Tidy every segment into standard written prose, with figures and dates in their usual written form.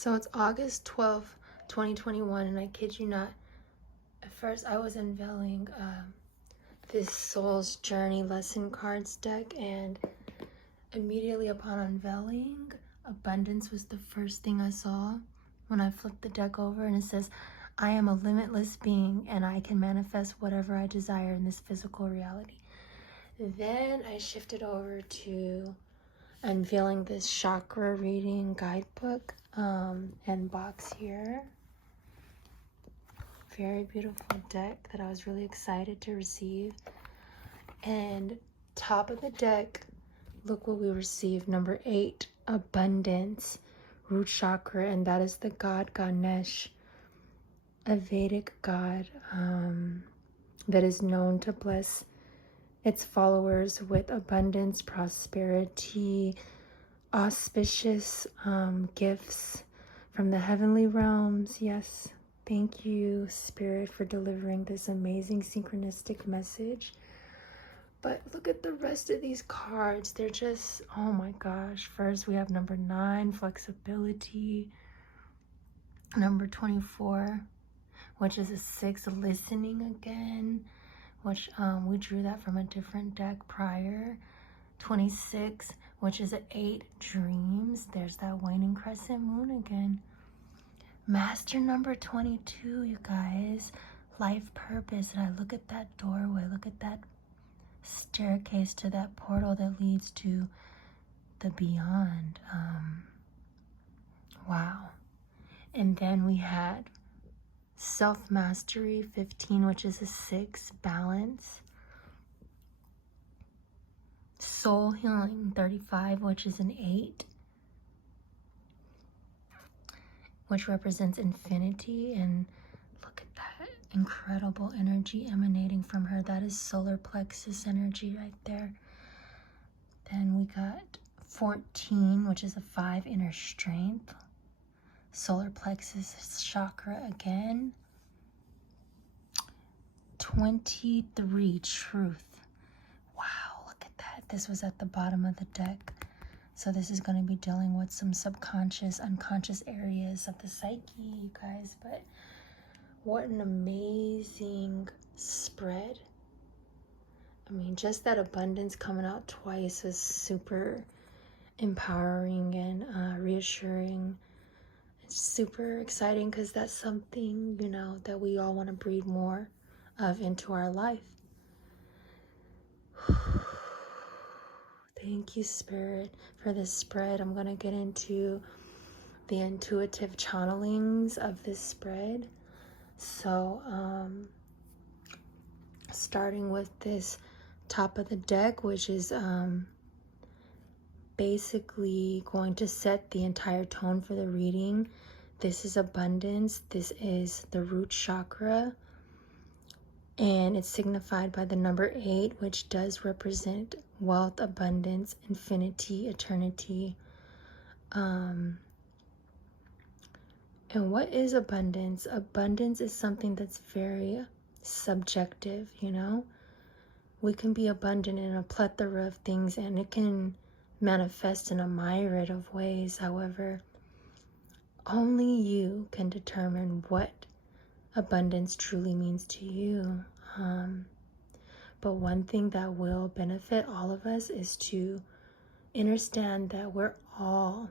So it's August 12th, 2021, and I kid you not, at first I was unveiling this Soul's Journey lesson cards deck, and immediately upon unveiling, abundance was the first thing I saw when I flipped the deck over, and it says, I am a limitless being and I can manifest whatever I desire in this physical reality. Then I shifted over to unveiling this chakra reading guidebook and box here. Very beautiful deck that I was really excited to receive. And top of the deck, look what we received. Number 8, abundance, root chakra, and that is the god Ganesh, a Vedic god that is known to bless its followers with abundance, prosperity, auspicious gifts from the heavenly realms. Yes, thank you, Spirit, for delivering this amazing synchronistic message. But look at the rest of these cards. They're just, oh my gosh. First, we have number 9, flexibility. Number 24, which is a 6, listening again, which we drew that from a different deck prior. 26, which is an 8, dreams. There's that waning crescent moon again. Master number 22, you guys, life purpose. And I look at that doorway, look at that staircase to that portal that leads to the beyond. Wow. And then we had self-mastery 15, which is a 6, balance. Soul healing 35, which is an 8, which represents infinity. And look at that incredible energy emanating from her. That is solar plexus energy right there. Then we got 14, which is a 5, inner strength. Solar plexus chakra again. 23, truth. Wow, look at that. This was at the bottom of the deck. So this is going to be dealing with some subconscious, unconscious areas of the psyche, you guys. But what an amazing spread. I mean, just that abundance coming out twice was super empowering and reassuring. It's super exciting because that's something, you know, that we all want to breed more of into our life. Thank you, Spirit, for this spread. I'm going to get into the intuitive channelings of this spread. So, starting with this top of the deck, which is basically going to set the entire tone for the reading. This is abundance. This is the root chakra. And it's signified by the number 8, which does represent wealth, abundance, infinity, eternity. And what is abundance? Abundance is something that's very subjective, you know? We can be abundant in a plethora of things, and it can manifest in a myriad of ways. However, only you can determine what abundance truly means to you. But one thing that will benefit all of us is to understand that we're all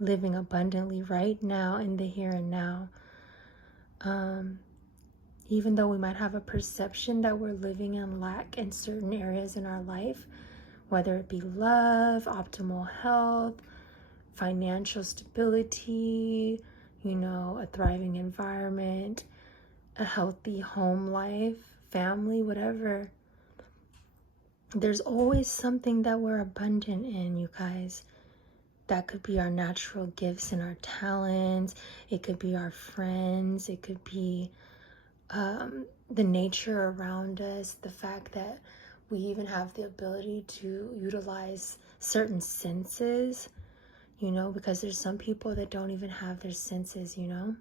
living abundantly right now in the here and now. Even though we might have a perception that we're living in lack in certain areas in our life, whether it be love, optimal health, financial stability, you know, a thriving environment, a healthy home life, family, whatever. There's always something that we're abundant in, you guys. That could be our natural gifts and our talents. It could be our friends. It could be the nature around us, the fact that we even have the ability to utilize certain senses, you know, because there's some people that don't even have their senses, you know.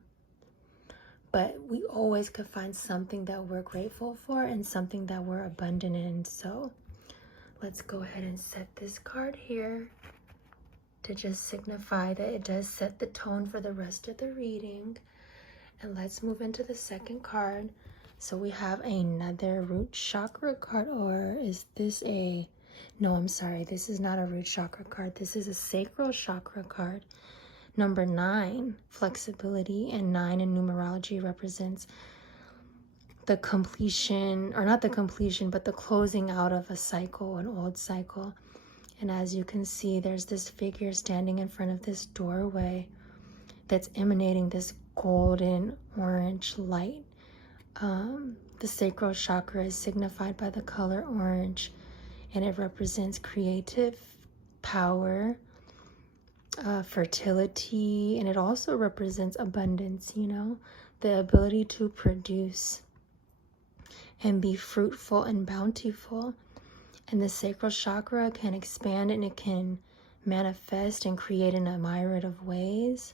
But we always could find something that we're grateful for and something that we're abundant in. So let's go ahead and set this card here. to just signify that it does set the tone for the rest of the reading. And let's move into the second card. So we have another root chakra card, or is this a... No, I'm sorry. This is not a root chakra card. This is a sacral chakra card. Number 9, flexibility, and 9 in numerology represents the completion, or not the completion, but the closing out of a cycle, an old cycle. And as you can see, there's this figure standing in front of this doorway that's emanating this golden orange light. The sacral chakra is signified by the color orange, and it represents creative power, fertility, and it also represents abundance, you know, the ability to produce and be fruitful and bountiful. And the sacral chakra can expand and it can manifest and create in a myriad of ways,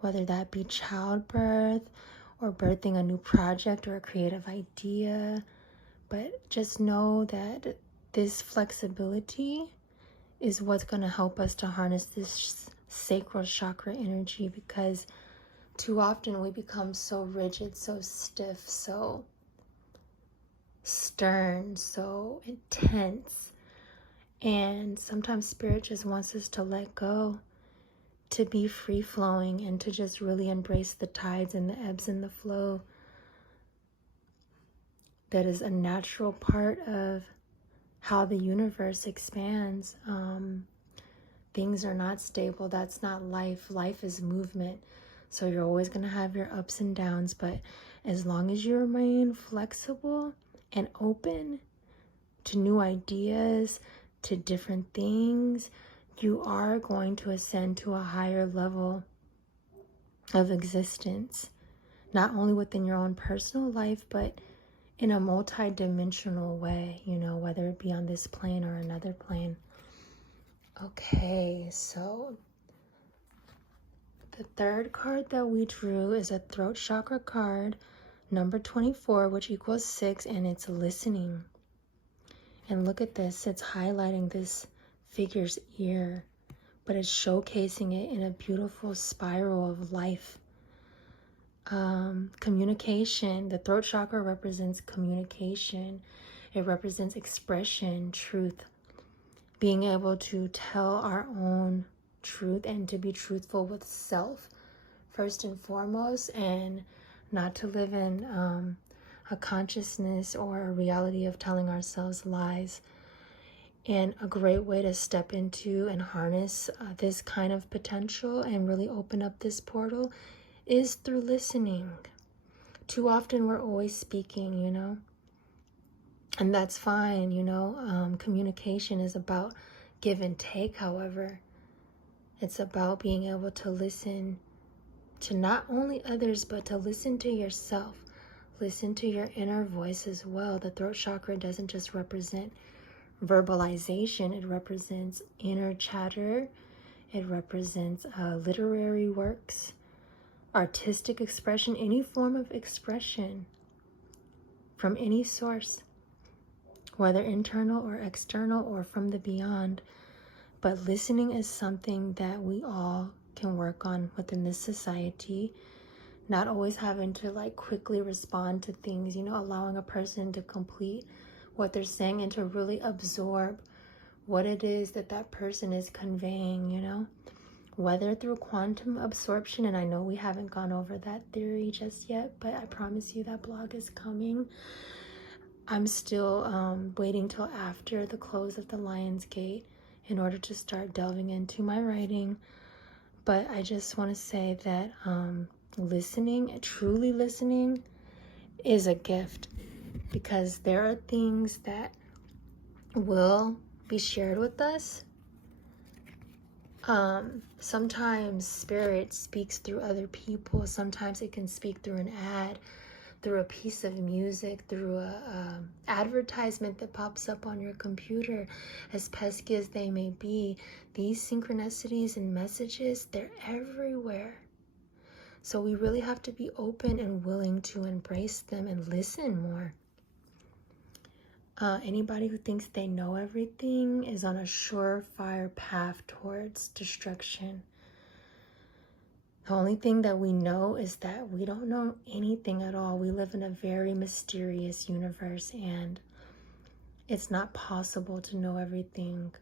whether that be childbirth or birthing a new project or a creative idea. But just know that this flexibility is what's going to help us to harness this sacral chakra energy, because too often we become so rigid, so stiff, so stern, so intense. And sometimes Spirit just wants us to let go, to be free-flowing, and to just really embrace the tides and the ebbs and the flow that is a natural part of how the universe expands. Things are not stable. That's not life. Life is movement. So you're always going to have your ups and downs, but as long as you remain flexible and open to new ideas, to different things, you are going to ascend to a higher level of existence, not only within your own personal life, but in a multi-dimensional way, you know, whether it be on this plane or another plane. Okay, so the third card that we drew is a throat chakra card, number 24, which equals 6, and it's listening. And look at this, it's highlighting this figure's ear, but it's showcasing it in a beautiful spiral of life. Communication. The throat chakra represents communication. It represents expression, truth, being able to tell our own truth and to be truthful with self first and foremost, and not to live in a consciousness or a reality of telling ourselves lies. And a great way to step into and harness this kind of potential and really open up this portal is through listening. Too often we're always speaking, you know, and that's fine, you know. Communication is about give and take. However, it's about being able to listen to not only others, but to listen to yourself. Listen to your inner voice as well. The throat chakra doesn't just represent verbalization. It represents inner chatter. It represents literary works, artistic expression, any form of expression from any source, whether internal or external or from the beyond. But listening is something that we all can work on within this society. Not always having to like quickly respond to things, you know, allowing a person to complete what they're saying and to really absorb what it is that that person is conveying, you know, whether through quantum absorption. And I know we haven't gone over that theory just yet, but I promise you that blog is coming. I'm still waiting till after the close of the Lion's Gate in order to start delving into my writing. But I just want to say that listening, truly listening, is a gift, because there are things that will be shared with us. Sometimes Spirit speaks through other people. Sometimes it can speak through an ad, through a piece of music, through a advertisement that pops up on your computer. As pesky as they may be, these synchronicities and messages, they're everywhere. So we really have to be open and willing to embrace them and listen more. Anybody who thinks they know everything is on a surefire path towards destruction. The only thing that we know is that we don't know anything at all. We live in a very mysterious universe, and it's not possible to know everything.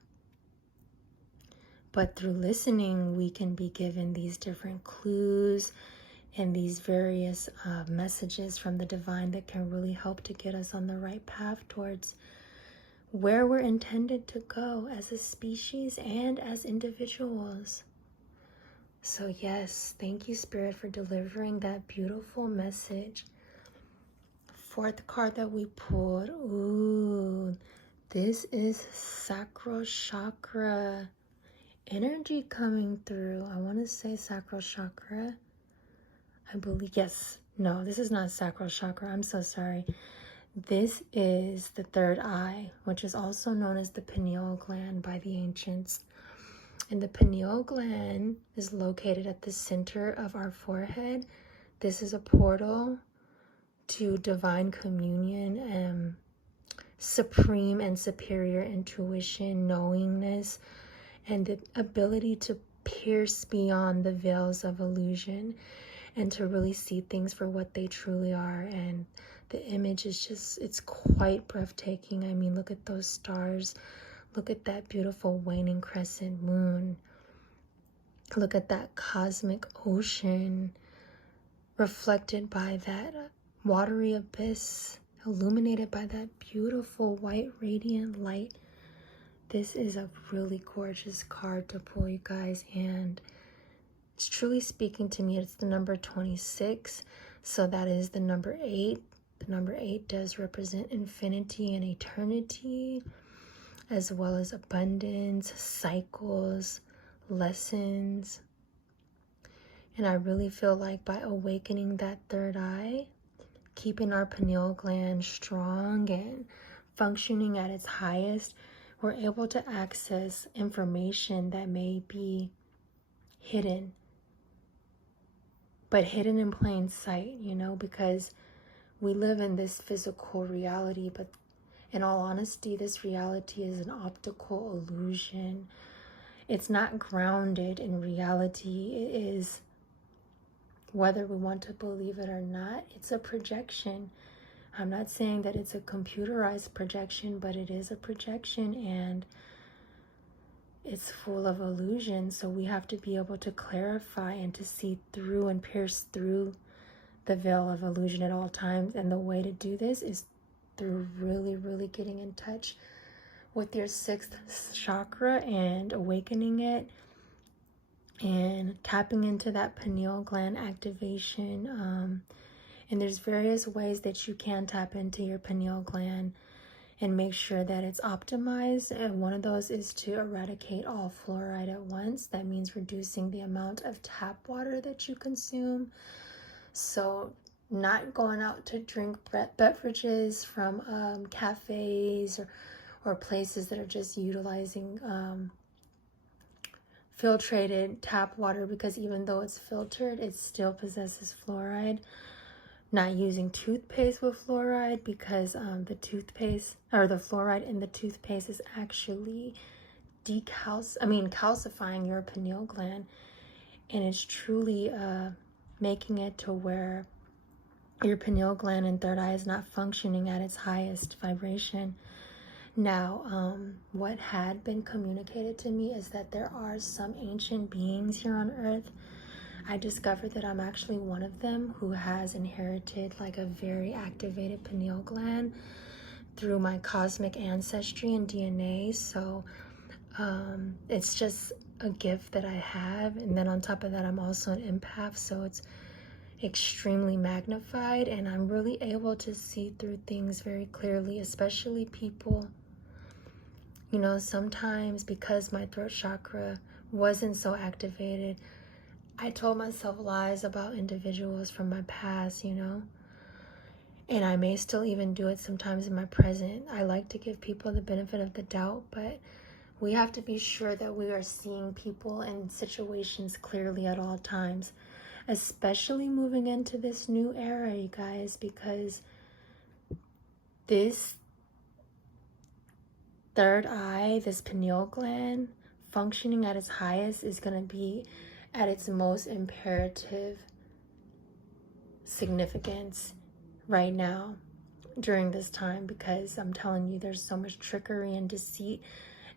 But through listening, we can be given these different clues and these various messages from the divine that can really help to get us on the right path towards where we're intended to go as a species and as individuals. So yes, thank you, Spirit, for delivering that beautiful message. Fourth card that we pulled, ooh, this is Sacral Chakra energy coming through. I want to say Sacral Chakra. I believe, yes. No, this is not Sacral Chakra. I'm so sorry. This is the third eye, which is also known as the pineal gland by the ancients. And the pineal gland is located at the center of our forehead. This is a portal to divine communion, supreme and superior intuition, knowingness, and the ability to pierce beyond the veils of illusion and to really see things for what they truly are. And the image is just, it's quite breathtaking. I mean, look at those stars. Look at that beautiful waning crescent moon. Look at that cosmic ocean reflected by that watery abyss, illuminated by that beautiful white radiant light. This is a really gorgeous card to pull, you guys, and it's truly speaking to me. It's the number 26, so that is the number 8. The number 8 does represent infinity and eternity, as well as abundance, cycles, lessons. And I really feel like by awakening that third eye, keeping our pineal gland strong and functioning at its highest, we're able to access information that may be hidden, but hidden in plain sight, you know, because we live in this physical reality, but in all honesty, this reality is an optical illusion. It's not grounded in reality. It is, whether we want to believe it or not, it's a projection. I'm not saying that it's a computerized projection, but it is a projection, and it's full of illusion. So we have to be able to clarify and to see through and pierce through the veil of illusion at all times. And the way to do this is through really, really getting in touch with your 6th chakra and awakening it and tapping into that pineal gland activation. And there's various ways that you can tap into your pineal gland and make sure that it's optimized. And one of those is to eradicate all fluoride at once. That means reducing the amount of tap water that you consume. So not going out to drink beverages from cafes or places that are just utilizing filtrated tap water, because even though it's filtered, it still possesses fluoride. Not using toothpaste with fluoride, because the toothpaste or the fluoride in the toothpaste is actually calcifying your pineal gland, and it's truly making it to where your pineal gland and third eye is not functioning at its highest vibration. Now, what had been communicated to me is that there are some ancient beings here on earth. I discovered that I'm actually one of them who has inherited like a very activated pineal gland through my cosmic ancestry and DNA. So it's just a gift that I have. And then on top of that, I'm also an empath, so it's extremely magnified, and I'm really able to see through things very clearly, especially people. You know, sometimes because my throat chakra wasn't so activated, I told myself lies about individuals from my past, you know, and I may still even do it sometimes in my present. I like to give people the benefit of the doubt, but we have to be sure that we are seeing people and situations clearly at all times, especially moving into this new era, you guys, because this third eye, this pineal gland, functioning at its highest is going to be at its most imperative significance right now during this time, because I'm telling you, there's so much trickery and deceit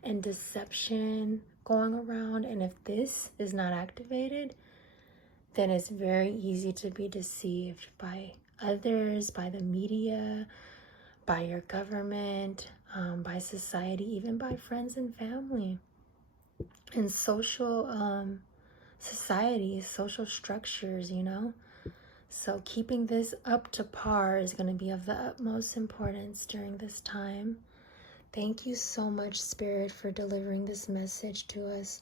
and deception going around. And if this is not activated, then it's very easy to be deceived by others, by the media, by your government, by society, even by friends and family, and social societies, social structures, you know. So keeping this up to par is going to be of the utmost importance during this time. Thank you so much, Spirit, for delivering this message to us.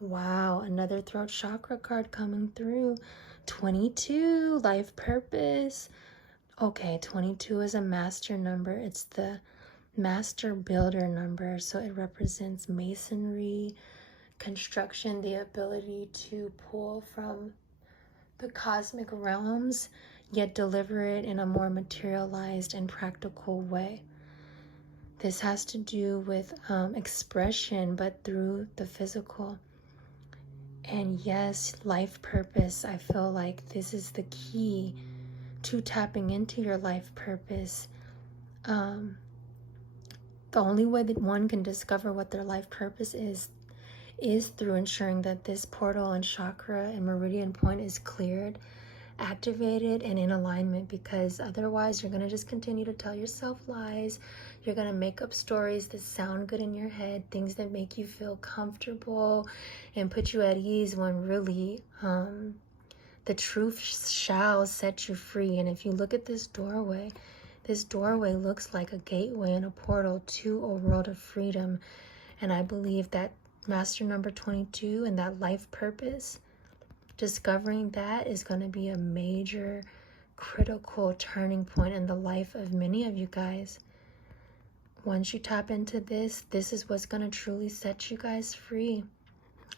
Wow, another throat chakra card coming through. 22, life purpose. Okay, 22 is a master number. It's the master builder number. So it represents masonry, construction, the ability to pull from the cosmic realms, yet deliver it in a more materialized and practical way. This has to do with expression, but through the physical. And yes, life purpose. I feel like this is the key to tapping into your life purpose. The only way that one can discover what their life purpose is through ensuring that this portal and chakra and meridian point is cleared, activated, and in alignment, because otherwise you're going to just continue to tell yourself lies. You're going to make up stories that sound good in your head, things that make you feel comfortable and put you at ease, when really the truth shall set you free. And if you look at this doorway looks like a gateway and a portal to a world of freedom. And I believe that master number 22 and that life purpose, discovering that is going to be a major critical turning point in the life of many of you guys. Once you tap into this is what's going to truly set you guys free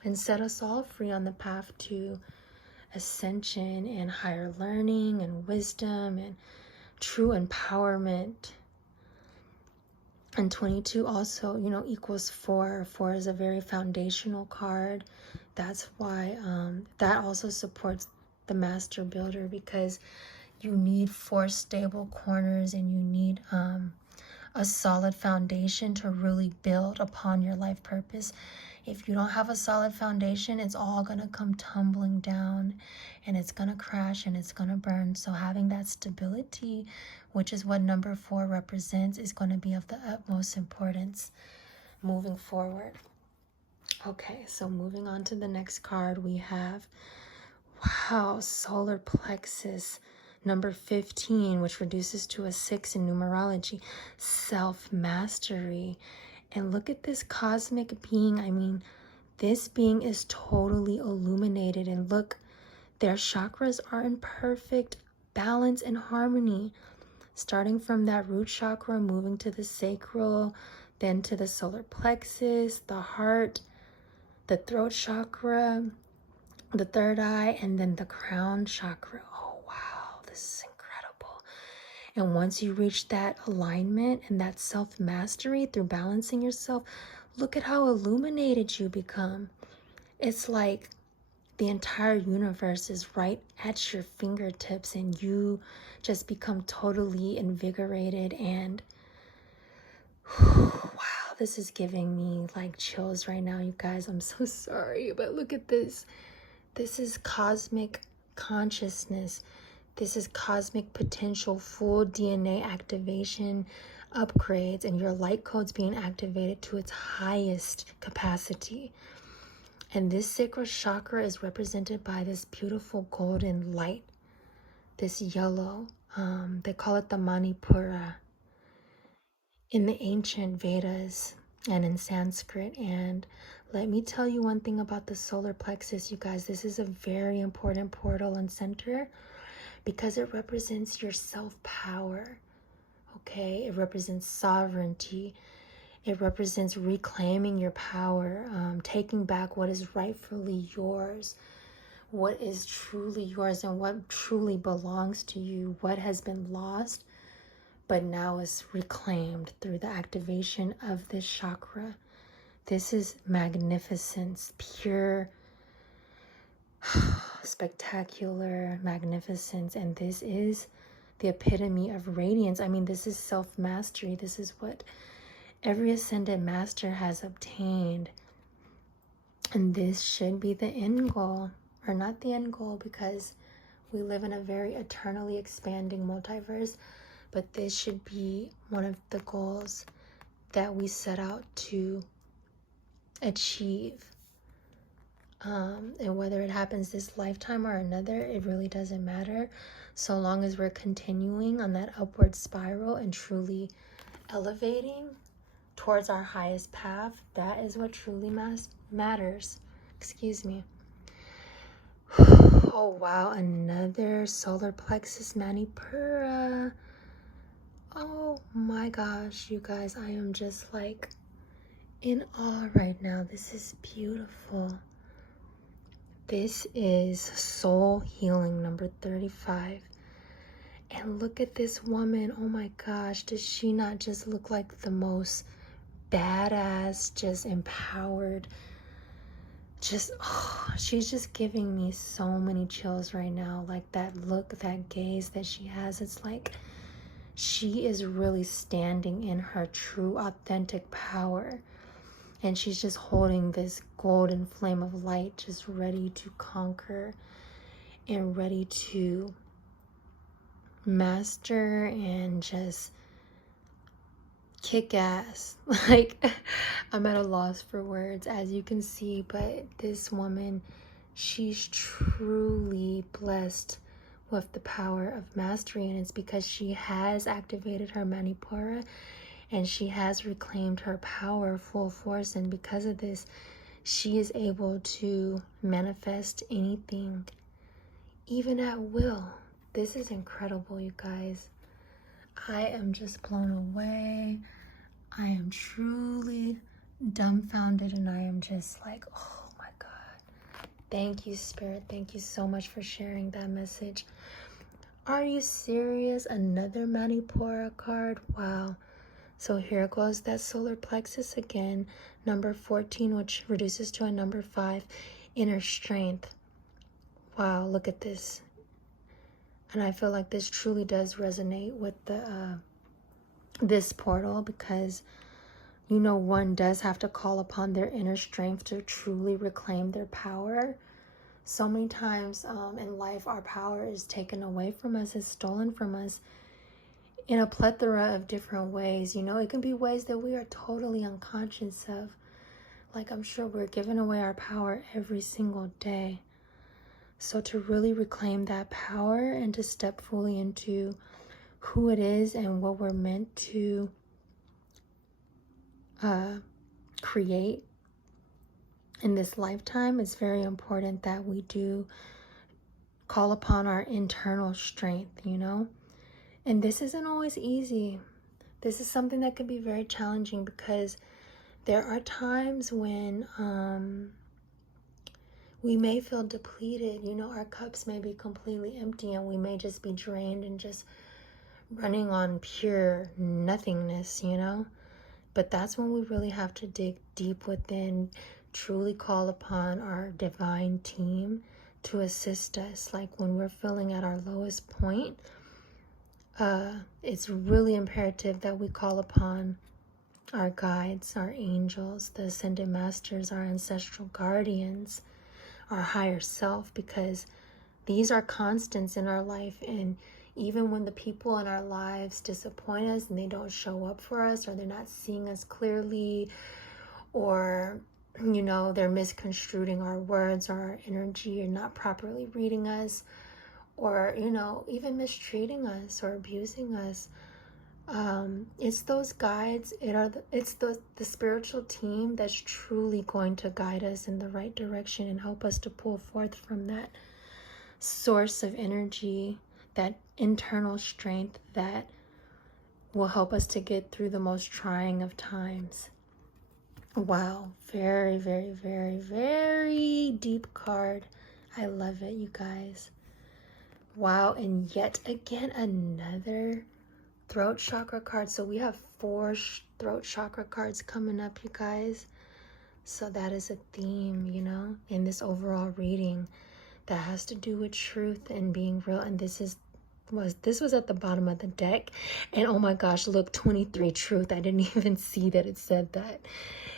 and set us all free on the path to ascension and higher learning and wisdom and true empowerment. And 22 also, you know, equals 4. 4 is a very foundational card. That's why that also supports the master builder, because you need 4 stable corners and you need a solid foundation to really build upon your life purpose. If you don't have a solid foundation, it's all going to come tumbling down and it's going to crash and it's going to burn. So having that stability, which is what number 4 represents, is going to be of the utmost importance moving forward. Okay, so moving on to the next card, we have, wow, Solar Plexus, number 15, which reduces to a 6 in numerology, self-mastery. And look at this cosmic being. I mean, this being is totally illuminated. And look, their chakras are in perfect balance and harmony. Starting from that root chakra, moving to the sacral, then to the solar plexus, the heart, the throat chakra, the third eye, and then the crown chakra. Oh, wow, this is incredible. And once you reach that alignment and that self-mastery through balancing yourself, look at how illuminated you become. It's like the entire universe is right at your fingertips and you just become totally invigorated. And wow, this is giving me like chills right now, you guys. I'm so sorry, but look at this. This is cosmic consciousness. This is cosmic potential, full DNA activation, upgrades, and your light code's being activated to its highest capacity. And this sacral chakra is represented by this beautiful golden light, this yellow. They call it the Manipura in the ancient Vedas and in Sanskrit. And let me tell you one thing about the solar plexus, you guys. This is a very important portal and center because it represents your self-power, okay? It represents sovereignty. It represents reclaiming your power, taking back what is rightfully yours, what is truly yours and what truly belongs to you, what has been lost but now is reclaimed through the activation of this chakra. This is magnificence, pure, spectacular magnificence. And this is the epitome of radiance. I mean, this is self-mastery. This is what every ascended master has obtained. And this should be the end goal. Or not the end goal, because we live in a very eternally expanding multiverse. But this should be one of the goals that we set out to achieve. And whether it happens this lifetime or another, it really doesn't matter. So long as we're continuing on that upward spiral and truly elevating towards our highest path, that is what truly matters. Excuse me. Oh wow, another solar plexus manipura. Oh my gosh, you guys, I am just like in awe right now. This is beautiful. This is soul healing number 35. And look at this woman. Oh my gosh, does she not just look like the most badass, just empowered? Just, oh, she's just giving me so many chills right now. Like that look, that gaze that she has. It's like she is really standing in her true, authentic power. And she's just holding this golden flame of light, just ready to conquer and ready to master and just kick ass. Like, I'm at a loss for words, as you can see, but this woman, she's truly blessed with the power of mastery, and it's because she has activated her manipura and she has reclaimed her power full force. And because of this, she is able to manifest anything, even at will. This is incredible, you guys. I am just blown away. I am truly dumbfounded, and I am just like, oh my God. Thank you, Spirit. Thank you so much for sharing that message. Are you serious? Another manipura card? Wow. So here goes that solar plexus again, number 14, which reduces to a number 5, inner strength. Wow, look at this. And I feel like this truly does resonate with the this portal, because, you know, one does have to call upon their inner strength to truly reclaim their power. So many times in life, our power is taken away from us, is stolen from us, in a plethora of different ways. You know, it can be ways that we are totally unconscious of. Like, I'm sure we're giving away our power every single day. So to really reclaim that power and to step fully into who it is and what we're meant to create in this lifetime, it's very important that we do call upon our internal strength, you know? And this isn't always easy. This is something that can be very challenging, because there are times when we may feel depleted. You know, our cups may be completely empty and we may just be drained and just running on pure nothingness, you know? But that's when we really have to dig deep within, truly call upon our divine team to assist us. Like when we're feeling at our lowest point, it's really imperative that we call upon our guides, our angels, the ascended masters, our ancestral guardians, our higher self, because these are constants in our life. And even when the people in our lives disappoint us and they don't show up for us, or they're not seeing us clearly, or, you know, they're misconstruing our words or our energy, or not properly reading us, or, you know, even mistreating us or abusing us, it's those guides, it's the spiritual team that's truly going to guide us in the right direction and help us to pull forth from that source of energy, that internal strength that will help us to get through the most trying of times. Wow, very, very, very, very deep card. I love it, you guys. Wow, and yet again, another throat chakra cards. So we have 4 throat chakra cards coming up, you guys. So that is a theme, you know, in this overall reading that has to do with truth and being real. And this was at the bottom of the deck. And oh my gosh, look, 23, truth. I didn't even see that it said that.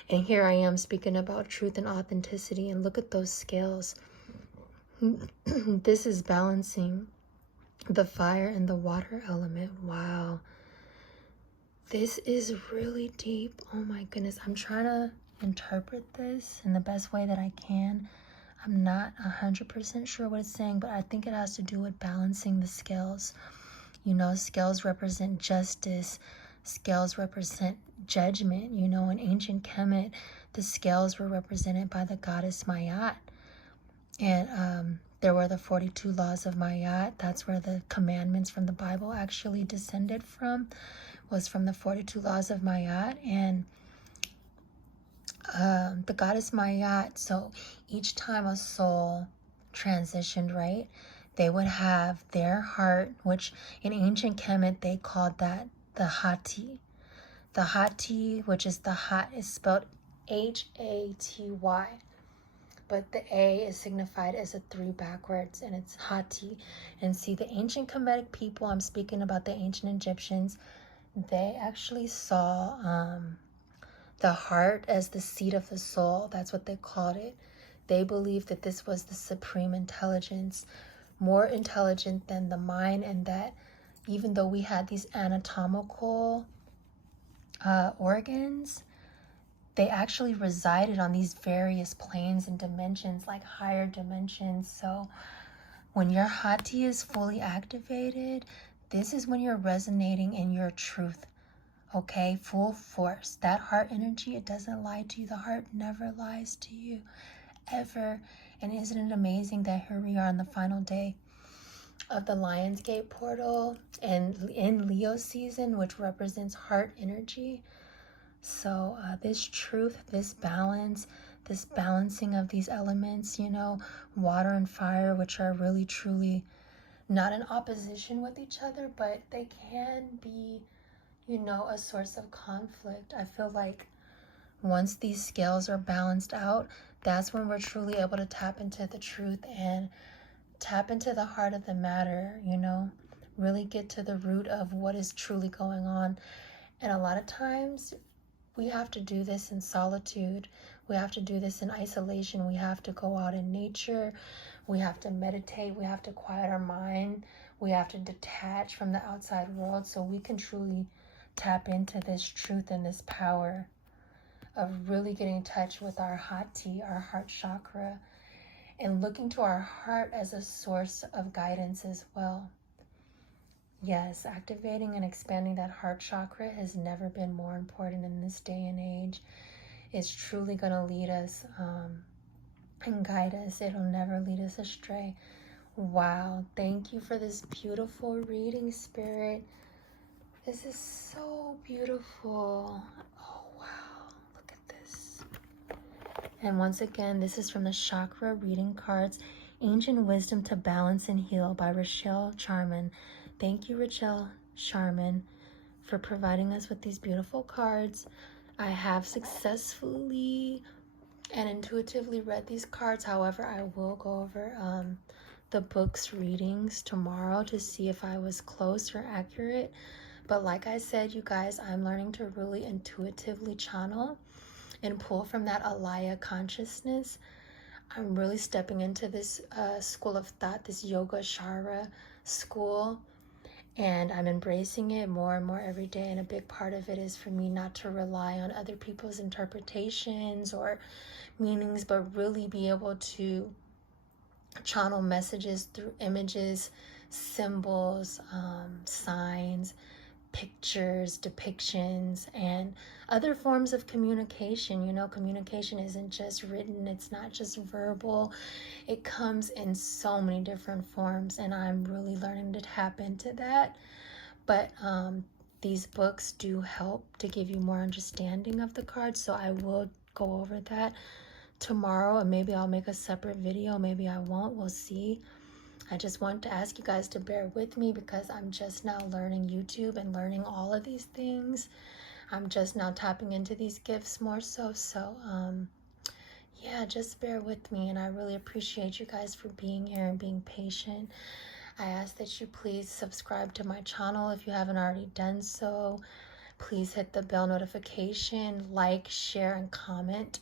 And here I am speaking about truth and authenticity. And look at those scales. This is balancing the fire and the water element. Wow. This is really deep. Oh my goodness. I'm trying to interpret this in the best way that I can. I'm not 100% sure what it's saying, but I think it has to do with balancing the scales. You know, scales represent justice. Scales represent judgment. You know, in ancient Kemet, the scales were represented by the goddess Mayat. And there were the 42 laws of Mayat. That's where the commandments from the Bible actually descended from, was from the 42 laws of Mayat. And the goddess Mayat, so each time a soul transitioned, right, they would have their heart, which in ancient Kemet they called that the Hati. The Hati, which is the Hat, is spelled H-A-T-Y, but the A is signified as a 3 backwards, and it's Hati. And see, the ancient Kemetic people, I'm speaking about the ancient Egyptians, they actually saw the heart as the seat of the soul. That's what they called it. They believed that this was the supreme intelligence, more intelligent than the mind, and that even though we had these anatomical organs, they actually resided on these various planes and dimensions, like higher dimensions. So when your Hati is fully activated, this is when you're resonating in your truth. Okay, full force. That heart energy, it doesn't lie to you. The heart never lies to you, ever. And isn't it amazing that here we are on the final day of the Lionsgate portal and in Leo season, which represents heart energy. So this truth, this balance, this balancing of these elements, you know, water and fire, which are really truly not in opposition with each other, but they can be, you know, a source of conflict. I feel like once these scales are balanced out, that's when we're truly able to tap into the truth and tap into the heart of the matter, you know, really get to the root of what is truly going on. And a lot of times we have to do this in solitude. We have to do this in isolation. We have to go out in nature. We have to meditate. We have to quiet our mind. We have to detach from the outside world so we can truly tap into this truth and this power of really getting in touch with our Hati, our heart chakra, and looking to our heart as a source of guidance as well. Yes, activating and expanding that heart chakra has never been more important in this day and age. It's truly going to lead us and guide us. It'll never lead us astray. Wow, thank you for this beautiful reading, Spirit. This is so beautiful. Oh, wow. Look at this. And once again, this is from the Chakra Reading Cards, Ancient Wisdom to Balance and Heal by Rachel Charman. Thank you, Rachel Charman, for providing us with these beautiful cards. I have successfully and intuitively read these cards. However, I will go over the book's readings tomorrow to see if I was close or accurate. But like I said, you guys, I'm learning to really intuitively channel and pull from that Alaya consciousness. I'm really stepping into this school of thought, this Yoga Shara school, and I'm embracing it more and more every day. And a big part of it is for me not to rely on other people's interpretations or meanings, but really be able to channel messages through images, symbols, signs, pictures, depictions, and other forms of communication. You know, communication isn't just written, it's not just verbal. It comes in so many different forms, and I'm really learning to tap into that. But these books do help to give you more understanding of the cards, so I will go over that tomorrow, and maybe I'll make a separate video, maybe I won't, we'll see. I just want to ask you guys to bear with me because I'm just now learning YouTube and learning all of these things. I'm just now tapping into these gifts more so. Yeah, just bear with me, and I really appreciate you guys for being here and being patient. I ask that you please subscribe to my channel if you haven't already done so. Please hit the bell notification, like, share, and comment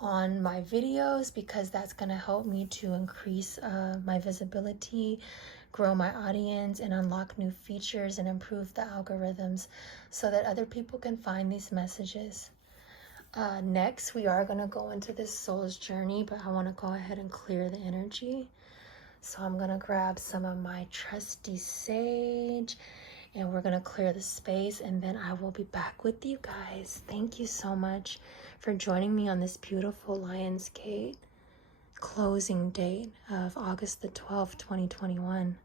on my videos, because that's going to help me to increase my visibility, grow my audience, and unlock new features and improve the algorithms so that other people can find these messages. Next, we are going to go into this soul's journey, but I want to go ahead and clear the energy. So I'm going to grab some of my trusty sage, and we're going to clear the space, and then I will be back with you guys. Thank you so much for joining me on this beautiful Lionsgate closing date of August the 12th, 2021.